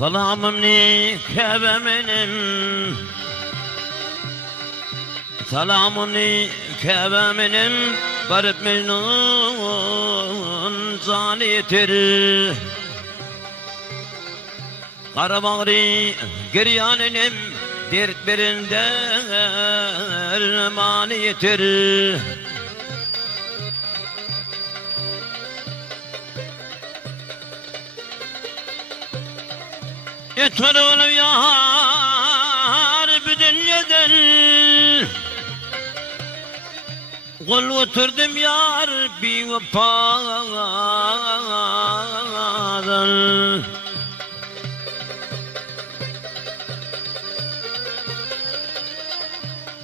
Salamımni kebeminim, salamımni kebeminim, barıp mecnun zaliyetir. Karabağri giryanenim, dert birinde ermaniyetir. Yeter oğlum yar bu dünyadan, kul oturdum yar bir vefadan.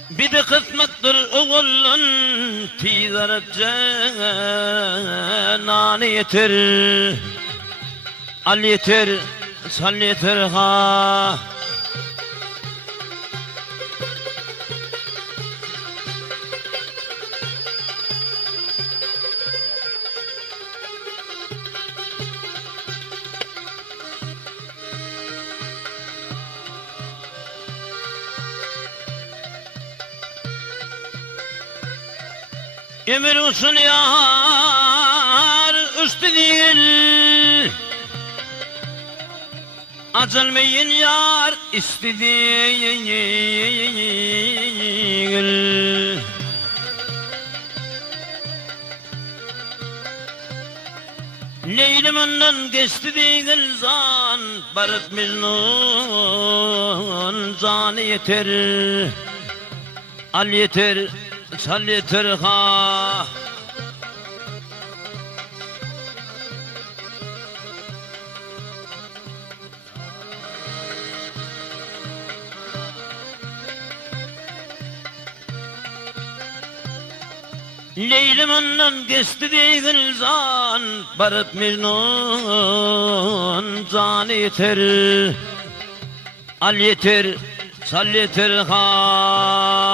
Bir de kısmettir oğulun tizaret cenanı yeter. Al yeter, sal yeter ha. Emir olsun yar üstü değil, acılmayın yar üstü değil. Leylimandan geçti değil zan, barıp mecnun zanı yeter. Al yeter, sal yeter ha. Leylimandan geçti değil zan, barıp mecnun zanı yeter. Al yeter, sal yeter ha.